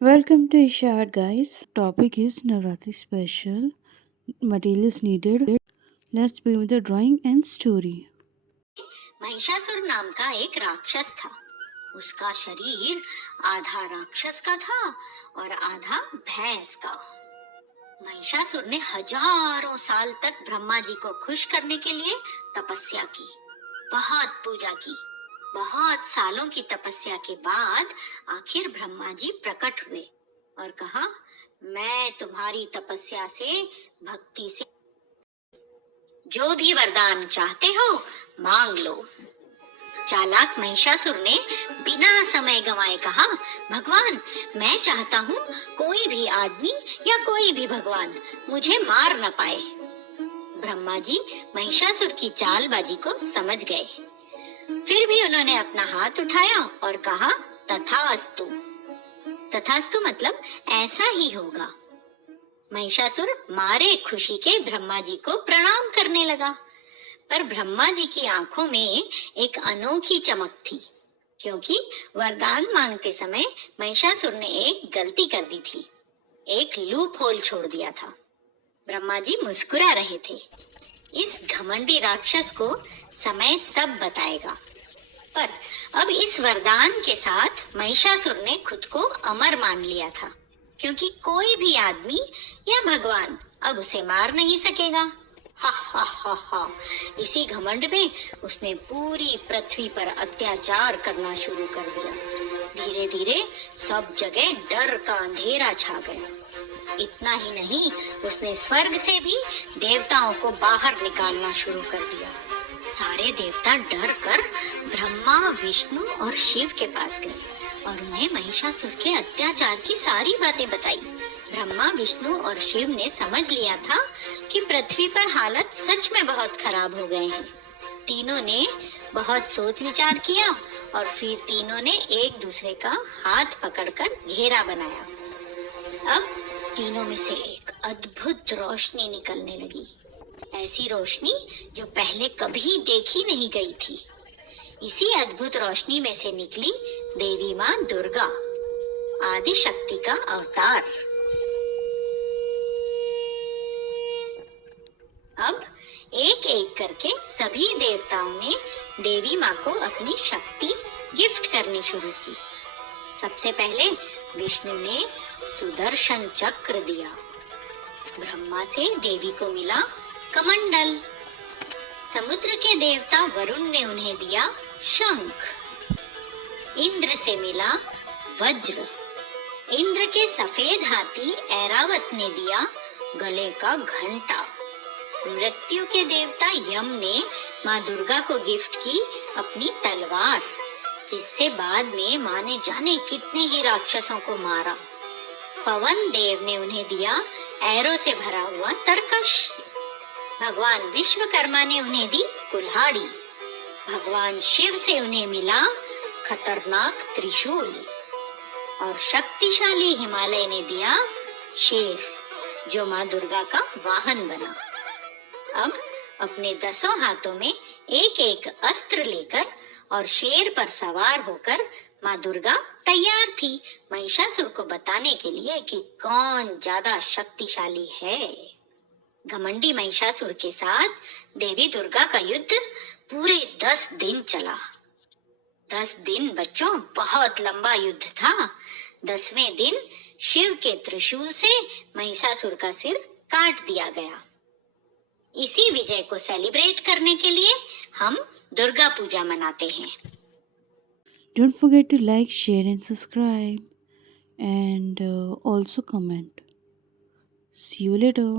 Welcome to Isha Art, guys. Topic is Navratri special. Materials needed. Let's begin with the drawing and story. Mahishasura नाम का एक राक्षस था। उसका शरीर आधा राक्षस का था और आधा भैंस का। महिषासुर ने हजारों साल तक ब्रह्मा जी को खुश करने के लिए तपस्या की, बहुत पूजा की। बहुत सालों की तपस्या के बाद आखिर ब्रह्मा जी प्रकट हुए और कहा, मैं तुम्हारी तपस्या से, भक्ति से जो भी वरदान चाहते हो मांग लो। चालाक महिषासुर ने बिना समय गंवाए कहा, भगवान, मैं चाहता हूँ कोई भी आदमी या कोई भी भगवान मुझे मार न पाए। ब्रह्मा जी महिषासुर की चालबाजी को समझ गए। फिर भी उन्होंने अपना हाथ उठाया और कहा, तथास्तु। तथास्तु मतलब ऐसा ही होगा। महिषासुर मारे खुशी के ब्रह्मा जी को प्रणाम करने लगा। पर ब्रह्मा जी की आंखों में एक अनोखी चमक थी, क्योंकि वरदान मांगते समय महिषासुर ने एक गलती कर दी थी, एक लूप होल छोड़ दिया था। ब्रह्मा जी मुस्कुरा रहे थे। इस घमंडी राक्षस को समय सब बताएगा। पर अब इस वरदान के साथ महिषासुर ने खुद को अमर मान लिया था, क्योंकि कोई भी आदमी या भगवान अब उसे मार नहीं सकेगा। हा हा हा हा। इसी घमंड में उसने पूरी पृथ्वी पर अत्याचार करना शुरू कर दिया। धीरे धीरे सब जगह डर का अंधेरा छा गया। इतना ही नहीं, उसने स्वर्ग से भी देवताओं को बाहर निकालना शुरू कर दिया। सारे देवता डर कर ब्रह्मा, विष्णु और शिव के पास गए और उन्हें महिषासुर के अत्याचार की सारी बातें बताई। ब्रह्मा, विष्णु और शिव ने समझ लिया था कि पृथ्वी पर हालत सच में बहुत खराब हो गए हैं। तीनों ने बहुत सोच विचार किया और फिर तीनों ने एक दूसरे का हाथ पकड़कर घेरा बनाया। अब तीनों में से एक अद्भुत रोशनी निकलने लगी, ऐसी रोशनी जो पहले कभी देखी नहीं गई थी। इसी अद्भुत रोशनी में से निकली देवी माँ दुर्गा, आदि शक्ति का अवतार। अब एक एक करके सभी देवताओं ने देवी माँ को अपनी शक्ति गिफ्ट करनी शुरू की। सबसे पहले विष्णु ने सुदर्शन चक्र दिया। ब्रह्मा से देवी को मिला कमंडल। समुद्र के देवता वरुण ने उन्हें दिया शंख। इंद्र से मिला वज्र। इंद्र के सफेद हाथी ऐरावत ने दिया गले का घंटा। मृत्यु के देवता यम ने माँ दुर्गा को गिफ्ट की अपनी तलवार, जिससे बाद में माँ ने जाने कितने ही राक्षसों को मारा। पवन देव ने उन्हें दिया एरो से भरा हुआ तरकश। भगवान विश्वकर्मा ने उन्हें दी कुल्हाड़ी। भगवान शिव से उन्हें मिला खतरनाक त्रिशूल और शक्तिशाली हिमालय ने दिया शेर, जो माँ दुर्गा का वाहन बना। अब अपने 10 हाथों में एक एक अस्त्र लेकर और शेर पर सवार होकर माँ दुर्गा तैयार थी महिषासुर को बताने के लिए कि कौन ज्यादा शक्तिशाली है। घमंडी महिषासुर के साथ देवी दुर्गा का युद्ध पूरे 10 दिन चला। 10 दिन बच्चों, बहुत लंबा युद्ध था। 10वें दिन शिव के त्रिशूल से महिषासुर का सिर काट दिया गया। इसी विजय को सेलिब्रेट करने के लिए हम दुर्गा पूजा मनाते हैं। Don't forget to like, share, and subscribe, and also comment. See you later.